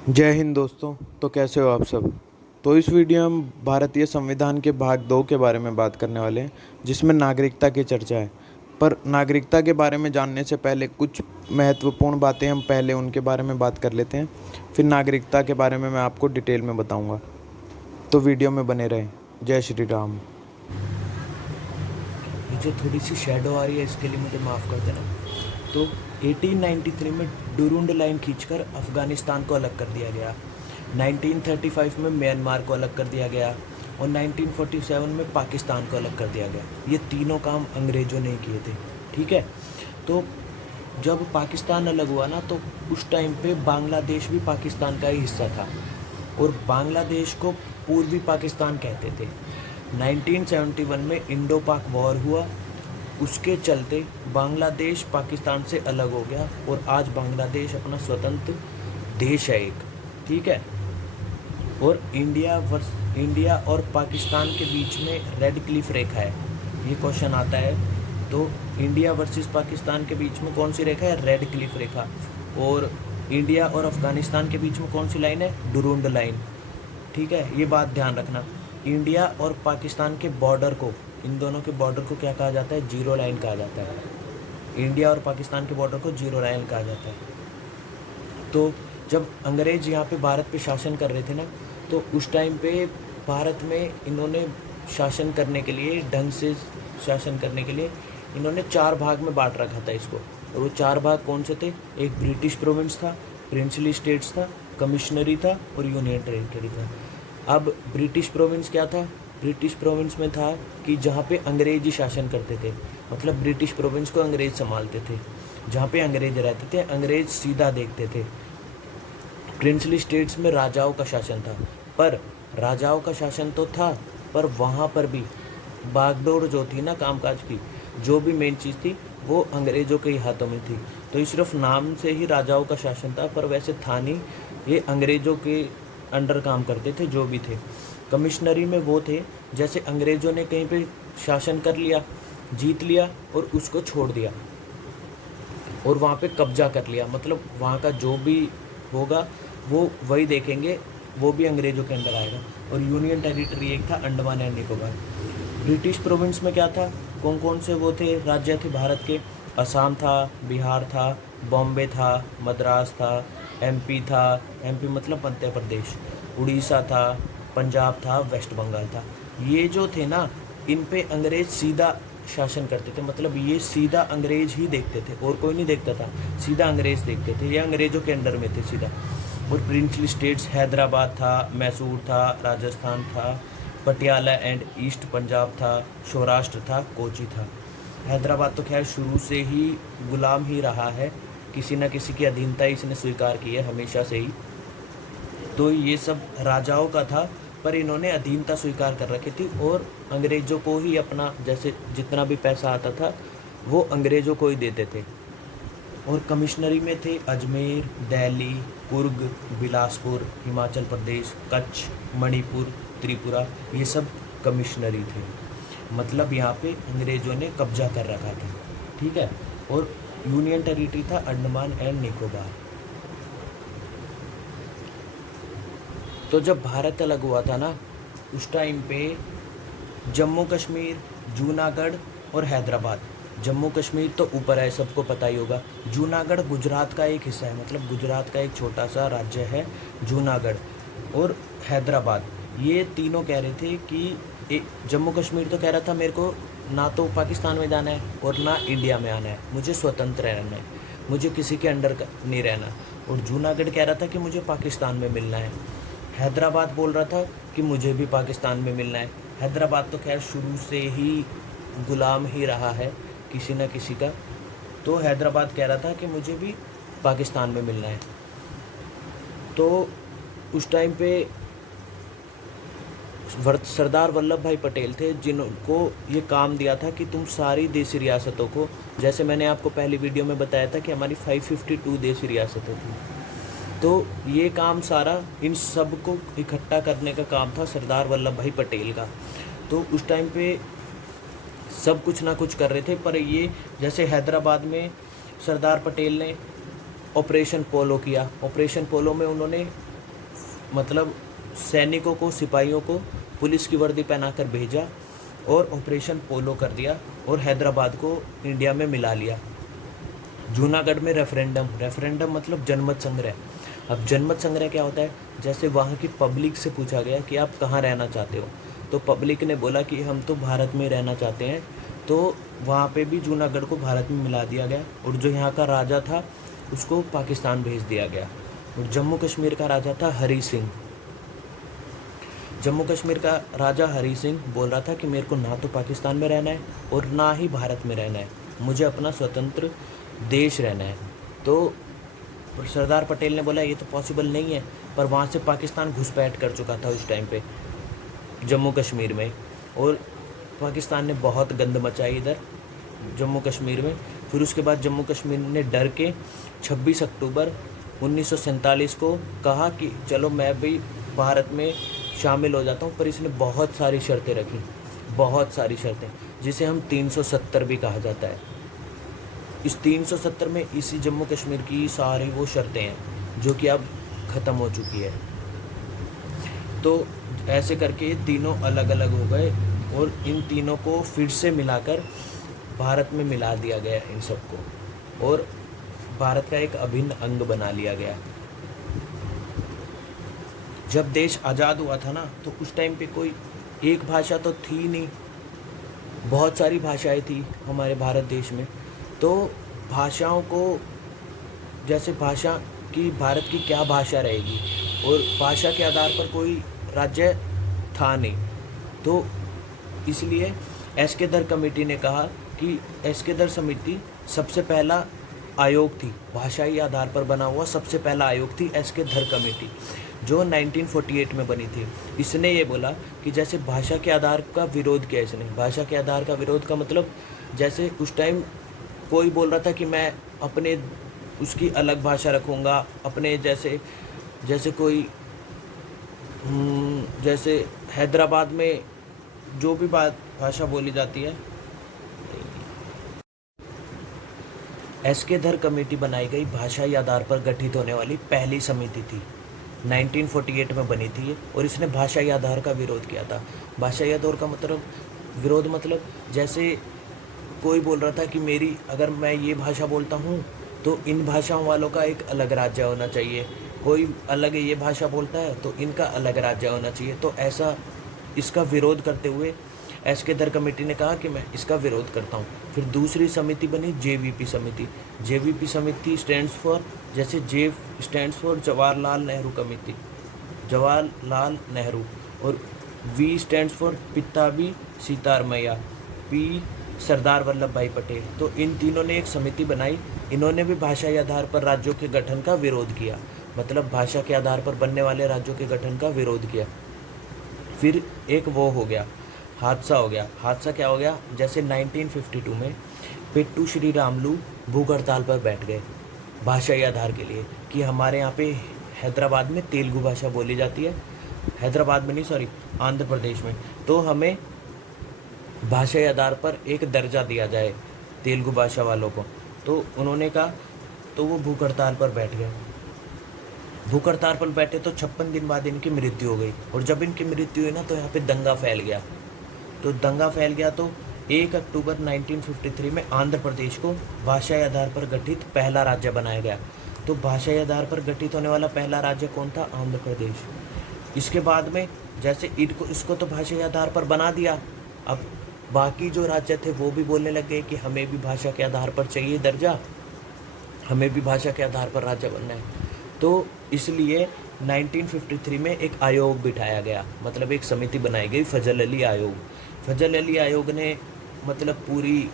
जय हिंद दोस्तों। तो कैसे हो आप सब। तो इस वीडियो में हम भारतीय संविधान के भाग 2 के बारे में बात करने वाले हैं, जिसमें नागरिकता की चर्चा है। पर नागरिकता के बारे में जानने से पहले कुछ महत्वपूर्ण बातें हम पहले उनके बारे में बात कर लेते हैं, फिर नागरिकता के बारे में मैं आपको डिटेल में बताऊंगा। तो वीडियो में बने रहें। जय श्री राम। ये जो थोड़ी सी शेडो आ रही है इसके लिए मुझे माफ़ कर देना। तो 1893 में डुरुंड लाइन खींचकर अफ़गानिस्तान को अलग कर दिया गया। 1935 में म्यांमार को अलग कर दिया गया और 1947 में पाकिस्तान को अलग कर दिया गया। ये तीनों काम अंग्रेज़ों ने किए थे। ठीक है। तो जब पाकिस्तान अलग हुआ ना, तो उस टाइम पे बांग्लादेश भी पाकिस्तान का ही हिस्सा था और बांग्लादेश को पूर्वी पाकिस्तान कहते थे। 1971 में इंडो पाक वॉर हुआ, उसके चलते बांग्लादेश पाकिस्तान से अलग हो गया और आज बांग्लादेश अपना स्वतंत्र देश है एक। ठीक है। और इंडिया और पाकिस्तान के बीच में रेड क्लिफ रेखा है, ये क्वेश्चन आता है। तो इंडिया वर्सेस पाकिस्तान के बीच में कौन सी रेखा है? रेड क्लिफ रेखा। और इंडिया और अफ़गानिस्तान के बीच में कौन सी लाइन है? डुरुंड लाइन। ठीक है, ये बात ध्यान रखना। इंडिया और पाकिस्तान के बॉर्डर को, इन दोनों के बॉर्डर को क्या कहा जाता है? जीरो लाइन कहा जाता है। इंडिया और पाकिस्तान के बॉर्डर को जीरो लाइन कहा जाता है। तो जब अंग्रेज़ यहाँ पे भारत पे शासन कर रहे थे ना, तो उस टाइम पे भारत में इन्होंने शासन करने के लिए, ढंग से शासन करने के लिए इन्होंने 4 भाग में बांट रखा था इसको। और वो 4 भाग कौन से थे? एक ब्रिटिश प्रोविंस था, प्रिंसली स्टेट्स था, कमिश्नरी था और यूनियन टेरिटरी था। अब ब्रिटिश प्रोविंस क्या था? ब्रिटिश प्रोविंस में था कि जहाँ पे अंग्रेज ही शासन करते थे, मतलब ब्रिटिश प्रोविंस को अंग्रेज संभालते थे। जहाँ पे अंग्रेज रहते थे, अंग्रेज सीधा देखते थे। प्रिंसली स्टेट्स में राजाओं का शासन था, पर राजाओं का शासन तो था, पर वहाँ पर भी बागडोर जो थी ना कामकाज की, जो भी मेन चीज़ थी वो अंग्रेज़ों के ही हाथों में थी। तो ये सिर्फ नाम से ही राजाओं का शासन था, पर वैसे था नहीं, ये अंग्रेज़ों के अंडर काम करते थे जो भी थे। कमिश्नरी में वो थे जैसे अंग्रेज़ों ने कहीं पे शासन कर लिया, जीत लिया और उसको छोड़ दिया और वहाँ पे कब्जा कर लिया, मतलब वहाँ का जो भी होगा वो वही देखेंगे, वो भी अंग्रेज़ों के अंडर आएगा। और यूनियन टेरिटरी एक था Andaman and Nicobar. British province में क्या था? कौन कौन से वो थे, राज्य थे भारत के? असम था, बिहार था, बॉम्बे था, मद्रास था, एमपी था, एमपी मतलब मध्य प्रदेश, उड़ीसा था, पंजाब था, वेस्ट बंगाल था। ये जो थे ना, इन पे अंग्रेज़ सीधा शासन करते थे, मतलब ये सीधा अंग्रेज़ ही देखते थे और कोई नहीं देखता था, सीधा अंग्रेज़ देखते थे, ये अंग्रेज़ों के अंडर में थे सीधा। और प्रिंसली स्टेट्स हैदराबाद था, मैसूर था, राजस्थान था, पटियाला एंड ईस्ट पंजाब था, सौराष्ट्र था, कोची था। हैदराबाद तो खैर शुरू से ही गुलाम ही रहा है, किसी न किसी की अधीनता इसने स्वीकार की है हमेशा से ही। तो ये सब राजाओं का था, पर इन्होंने अधीनता स्वीकार कर रखी थी और अंग्रेज़ों को ही अपना, जैसे जितना भी पैसा आता था वो अंग्रेज़ों को ही देते थे। और कमिश्नरी में थे अजमेर, दिल्ली, कुर्ग, बिलासपुर, हिमाचल प्रदेश, कच्छ, मणिपुर, त्रिपुरा, ये सब कमिश्नरी थे। मतलब यहाँ पे अंग्रेज़ों ने कब्जा कर रखा था। ठीक है। और यूनियन टेरिटरी था अंडमान एंड निकोबार। तो जब भारत अलग हुआ था ना, उस टाइम पे जम्मू कश्मीर, जूनागढ़ और हैदराबाद, जम्मू कश्मीर तो ऊपर है, सबको पता ही होगा। जूनागढ़ गुजरात का एक हिस्सा है, मतलब गुजरात का एक छोटा सा राज्य है जूनागढ़। और हैदराबाद, ये तीनों कह रहे थे कि जम्मू कश्मीर तो कह रहा था मेरे को ना तो पाकिस्तान में जाना है और ना इंडिया में आना है, मुझे स्वतंत्र रहना है, मुझे किसी के अंडर नहीं रहना। और जूनागढ़ कह रहा था कि मुझे पाकिस्तान में मिलना है। हैदराबाद बोल रहा था कि मुझे भी पाकिस्तान में मिलना है। हैदराबाद तो खैर शुरू से ही गुलाम ही रहा है किसी न किसी का, तो हैदराबाद कह रहा था कि मुझे भी पाकिस्तान में मिलना है। तो उस टाइम पे सरदार वल्लभ भाई पटेल थे जिनको ये काम दिया था कि तुम सारी देसी रियासतों को, जैसे मैंने आपको पहली वीडियो में बताया था कि हमारी 552 देसी रियासतें थी, तो ये काम सारा इन सब को इकट्ठा करने का काम था सरदार वल्लभ भाई पटेल का। तो उस टाइम पे सब कुछ ना कुछ कर रहे थे, पर ये जैसे हैदराबाद में सरदार पटेल ने ऑपरेशन पोलो किया। ऑपरेशन पोलो में उन्होंने मतलब सैनिकों को, सिपाहियों को पुलिस की वर्दी पहनाकर भेजा और ऑपरेशन पोलो कर दिया और हैदराबाद को इंडिया में मिला लिया। जूनागढ़ में रेफरेंडम मतलब जनमत संग्रह। अब जनमत संग्रह क्या होता है? जैसे वहाँ की पब्लिक से पूछा गया कि आप कहाँ रहना चाहते हो, तो पब्लिक ने बोला कि हम तो भारत में रहना चाहते हैं, तो वहाँ पे भी जूनागढ़ को भारत में मिला दिया गया और जो यहाँ का राजा था उसको पाकिस्तान भेज दिया गया। और जम्मू कश्मीर का राजा था हरी सिंह। जम्मू कश्मीर का राजा हरी सिंह बोल रहा था कि मेरे को ना तो पाकिस्तान में रहना है और ना ही भारत में रहना है, मुझे अपना स्वतंत्र देश रहना है। तो सरदार पटेल ने बोला ये तो पॉसिबल नहीं है, पर वहाँ से पाकिस्तान घुसपैठ कर चुका था उस टाइम पे जम्मू कश्मीर में, और पाकिस्तान ने बहुत गंद मचाई इधर जम्मू कश्मीर में। फिर उसके बाद जम्मू कश्मीर ने डर के 26 अक्टूबर 1947 को कहा कि चलो मैं भी भारत में शामिल हो जाता हूँ, पर इसने बहुत सारी शर्तें रखी, बहुत सारी शर्तें, जिसे हम 370 भी कहा जाता है। इस 370 में इसी जम्मू कश्मीर की सारी वो शर्तें हैं जो कि अब ख़त्म हो चुकी है। तो ऐसे करके ये तीनों अलग अलग हो गए और इन तीनों को फिर से मिलाकर भारत में मिला दिया गया इन सबको, और भारत का एक अभिन्न अंग बना लिया गया। जब देश आज़ाद हुआ था ना, तो उस टाइम पे कोई एक भाषा तो थी नहीं, बहुत सारी भाषाएं थी हमारे भारत देश में। तो भाषाओं को, जैसे भाषा की भारत की क्या भाषा रहेगी, और भाषा के आधार पर कोई राज्य था नहीं, तो इसलिए एस्केदर कमेटी ने कहा कि एस्केदर समिति सबसे पहला आयोग थी, भाषाई आधार पर बना हुआ सबसे पहला आयोग थी एस्केदर कमेटी, जो 1948 में बनी थी। इसने ये बोला कि जैसे भाषा के आधार का विरोध किया इसने। भाषा के आधार का विरोध का मतलब, जैसे उस टाइम कोई बोल रहा था कि मैं अपने उसकी अलग भाषा रखूँगा, अपने जैसे कोई जैसे हैदराबाद में जो भी भाषा बोली जाती है, एस्केदर कमेटी बनाई गई भाषाई आधार पर गठित होने वाली पहली समिति थी। 1948 में बनी थी ये, और इसने भाषाई आधार का विरोध किया था। भाषाई आधार का मतलब विरोध मतलब, जैसे कोई बोल रहा था कि अगर मैं ये भाषा बोलता हूँ तो इन भाषाओं वालों का एक अलग राज्य होना चाहिए, कोई अलग ये भाषा बोलता है तो इनका अलग राज्य होना चाहिए। तो ऐसा इसका विरोध करते हुए एस्केदर कमेटी ने कहा कि मैं इसका विरोध करता हूँ। फिर दूसरी समिति बनी जेवीपी समिति। जेवीपी समिति स्टैंड्स फॉर, जैसे J stands for Jawaharlal Nehru committee, Jawaharlal Nehru, और V stands for Pattabhi Sitaramayya, P Sardar Vallabh bhai Patel. तो इन तीनों ने एक समिति बनाई। इन्होंने भी भाषाई आधार पर राज्यों के गठन का विरोध किया, मतलब भाषा के आधार पर बनने वाले राज्यों के गठन का विरोध किया। फिर एक वो हो गया, हादसा हो गया। हादसा क्या हो गया? जैसे 1952 में पेट्टू श्री रामलू भूख हड़ताल पर बैठ गए भाषाई आधार के लिए कि हमारे यहाँ पे हैदराबाद में तेलुगु भाषा बोली जाती है, हैदराबाद में नहीं सॉरी आंध्र प्रदेश में, तो हमें भाषाई आधार पर एक दर्जा दिया जाए तेलुगु भाषा वालों को। तो उन्होंने कहा, तो वो भूख हड़ताल पर बैठ गए। भूख हड़ताल पर बैठे तो 56 दिन बाद इनकी मृत्यु हो गई, और जब इनकी मृत्यु हुई ना तो यहाँ पे दंगा फैल गया। तो दंगा फैल गया तो 1 अक्टूबर 1953 में आंध्र प्रदेश को भाषाई आधार पर गठित पहला राज्य बनाया गया। तो भाषाई आधार पर गठित होने वाला पहला राज्य कौन था? आंध्र प्रदेश। इसके बाद में जैसे इसको तो भाषाई आधार पर बना दिया, अब बाकी जो राज्य थे वो भी बोलने लग गए कि हमें भी भाषा के आधार पर चाहिए दर्जा, हमें भी भाषा के आधार पर राज्य बनना है। तो इसलिए 1953 में एक आयोग बिठाया गया, मतलब एक समिति बनाई गई, फजल अली आयोग। फजल अली आयोग ने मतलब पूरी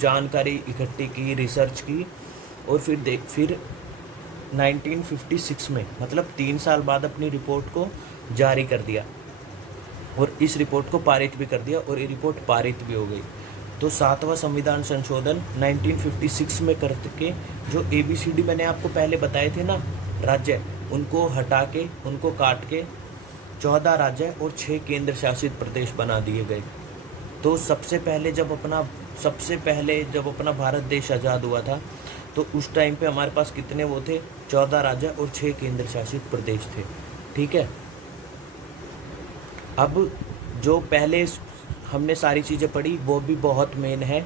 जानकारी इकट्ठी की, रिसर्च की, और फिर 1956 में मतलब 3 साल बाद अपनी रिपोर्ट को जारी कर दिया, और इस रिपोर्ट को पारित भी कर दिया, और ये रिपोर्ट पारित भी हो गई। तो 7वां संविधान संशोधन 1956 में करके जो ABCD मैंने आपको पहले बताए थे ना राज्य, उनको हटा के, उनको काट के 14 राज्य और 6 केंद्र शासित प्रदेश बना दिए गए। तो सबसे पहले जब अपना भारत देश आज़ाद हुआ था तो उस टाइम पे हमारे पास कितने वो थे? 14 राज्य और 6 केंद्र शासित प्रदेश थे। ठीक है। अब जो पहले हमने सारी चीज़ें पढ़ी वो भी बहुत मेन है।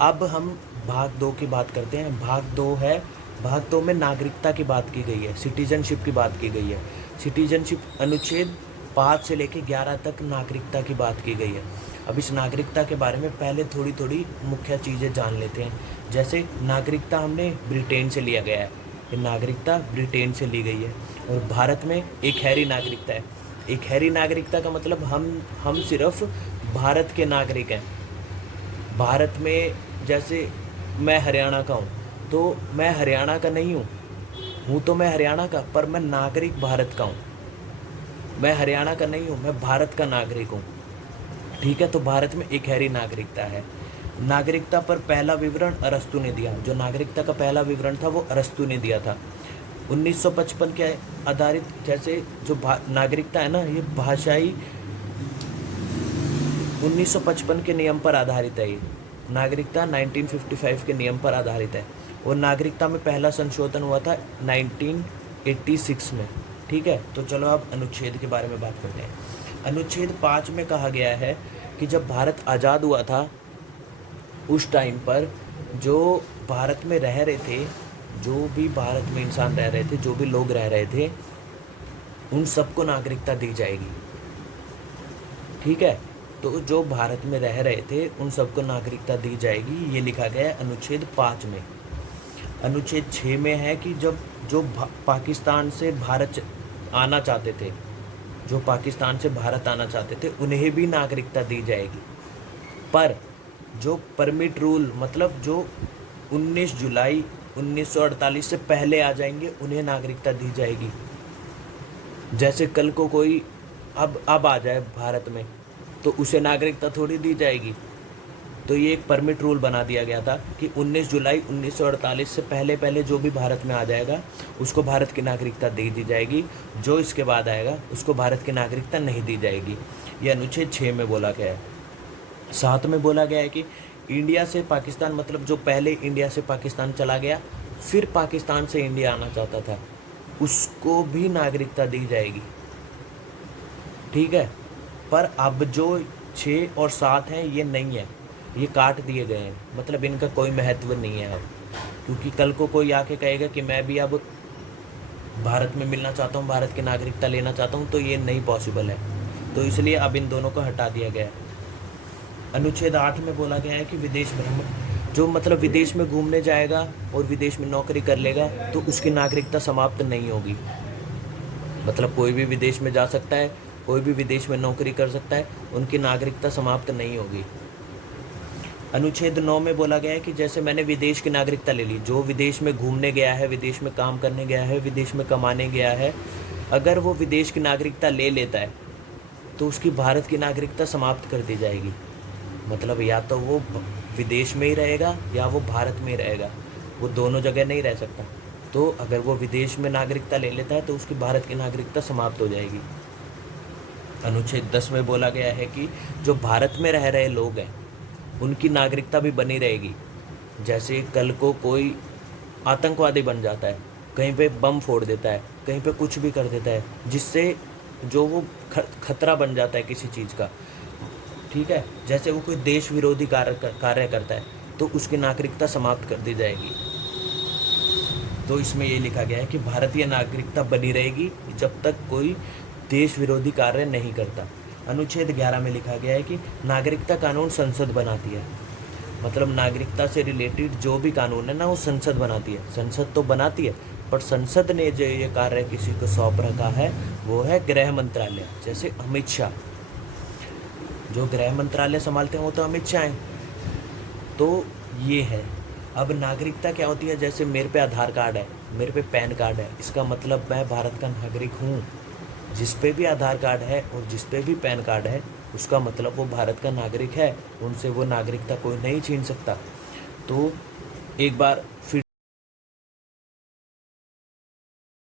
अब हम भाग 2 की बात करते हैं। भाग 2 में नागरिकता की बात की गई है, सिटीजनशिप की बात की गई है। सिटीजनशिप अनुच्छेद 5 से लेके 11 तक नागरिकता की बात की गई है। अब इस नागरिकता के बारे में पहले थोड़ी थोड़ी मुख्य चीज़ें जान लेते हैं। जैसे नागरिकता हमने ब्रिटेन से लिया गया है, ये नागरिकता ब्रिटेन से ली गई है। और भारत में एक हैरी नागरिकता है। एक हैरी नागरिकता का मतलब हम सिर्फ भारत के नागरिक हैं। भारत में जैसे मैं हरियाणा का हूँ, तो मैं हरियाणा का नहीं हूँ तो मैं हरियाणा का, पर मैं नागरिक भारत का हूँ। मैं हरियाणा का नहीं हूँ, मैं भारत का नागरिक हूँ। ठीक है, तो भारत में एक हैरी नागरिकता है। नागरिकता पर पहला विवरण अरस्तु ने दिया। जो नागरिकता का पहला विवरण था वो अरस्तु ने दिया था 1955 के आधारित। जैसे जो नागरिकता है ना, ये भाषाई 1955 के नियम पर आधारित है। ये नागरिकता 1955 के नियम पर आधारित है। और नागरिकता में पहला संशोधन हुआ था 1986 में। ठीक है, तो चलो अब अनुच्छेद के बारे में बात करते हैं। अनुच्छेद 5 में कहा गया है कि जब भारत आज़ाद हुआ था उस टाइम पर जो भारत में रह रहे थे, जो भी भारत में इंसान रह रहे थे, जो भी लोग रह रहे थे, उन सबको नागरिकता दी जाएगी। ठीक है, तो जो भारत में रह रहे थे उन सबको नागरिकता दी जाएगी, ये लिखा गया है अनुच्छेद 5 में। अनुच्छेद 6 में है कि जब जो पाकिस्तान से भारत आना चाहते थे, जो पाकिस्तान से भारत आना चाहते थे, उन्हें भी नागरिकता दी जाएगी। पर जो परमिट रूल, मतलब जो 19 जुलाई 1948 से पहले आ जाएंगे, उन्हें नागरिकता दी जाएगी। जैसे कल को कोई अब आ जाए भारत में, तो उसे नागरिकता थोड़ी दी जाएगी। तो ये एक परमिट रूल बना दिया गया था कि 19 जुलाई 1948 से पहले जो भी भारत में आ जाएगा उसको भारत की नागरिकता दे दी जाएगी। जो इसके बाद आएगा उसको भारत की नागरिकता नहीं दी जाएगी। ये अनुच्छेद 6 में बोला गया है। 7 में बोला गया है कि इंडिया से पाकिस्तान, मतलब जो पहले इंडिया से पाकिस्तान चला गया फिर पाकिस्तान से इंडिया आना चाहता था, उसको भी नागरिकता दी जाएगी। ठीक है, पर अब जो 6 और 7 हैं ये नहीं है, ये काट दिए गए हैं। मतलब इनका कोई महत्व नहीं है अब, क्योंकि कल को कोई आके कहेगा कि मैं भी अब भारत में मिलना चाहता हूँ, भारत की नागरिकता लेना चाहता हूँ, तो ये नहीं पॉसिबल है। तो इसलिए अब इन दोनों को हटा दिया गया है। अनुच्छेद 8 में बोला गया है कि विदेश भ्रमण, जो मतलब विदेश में घूमने जाएगा और विदेश में नौकरी कर लेगा तो उसकी नागरिकता समाप्त नहीं होगी। मतलब कोई भी विदेश में जा सकता है, कोई भी विदेश में नौकरी कर सकता है, उनकी नागरिकता समाप्त नहीं होगी। अनुच्छेद 9 में बोला गया है कि जैसे मैंने विदेश की नागरिकता ले ली, जो विदेश में घूमने गया है, विदेश में काम करने गया है, विदेश में कमाने गया है, अगर वो विदेश की नागरिकता ले लेता है तो उसकी भारत की नागरिकता समाप्त कर दी जाएगी। मतलब या तो वो विदेश में ही रहेगा या वो भारत में ही रहेगा, वो दोनों जगह नहीं रह सकता। तो अगर वो विदेश में नागरिकता ले लेता है तो उसकी भारत की नागरिकता समाप्त हो जाएगी। अनुच्छेद 10 में बोला गया है कि जो भारत में रह रहे लोग हैं उनकी नागरिकता भी बनी रहेगी। जैसे कल को कोई आतंकवादी बन जाता है, कहीं पे बम फोड़ देता है, कहीं पे कुछ भी कर देता है, जिससे जो वो खतरा बन जाता है किसी चीज़ का। ठीक है, जैसे वो कोई देश विरोधी कार्य करता है तो उसकी नागरिकता समाप्त कर दी जाएगी। तो इसमें ये लिखा गया है कि भारतीय नागरिकता बनी रहेगी जब तक कोई देश विरोधी कार्य नहीं करता। अनुच्छेद 11 में लिखा गया है कि नागरिकता कानून संसद बनाती है। मतलब नागरिकता से रिलेटेड जो भी कानून है ना, वो संसद बनाती है। संसद तो बनाती है, पर संसद ने जो ये कार्य किसी को सौंप रखा है वो है गृह मंत्रालय। जैसे अमित शाह, जो गृह मंत्रालय संभालते हैं वो तो अमित शाह हैं। तो ये है। अब नागरिकता क्या होती है? जैसे मेरे पे आधार कार्ड है, मेरे पे पैन कार्ड है, इसका मतलब मैं भारत का नागरिक हूँ। जिस पे भी आधार कार्ड है और जिस पे भी पैन कार्ड है उसका मतलब वो भारत का नागरिक है, उनसे वो नागरिकता कोई नहीं छीन सकता। तो एक बार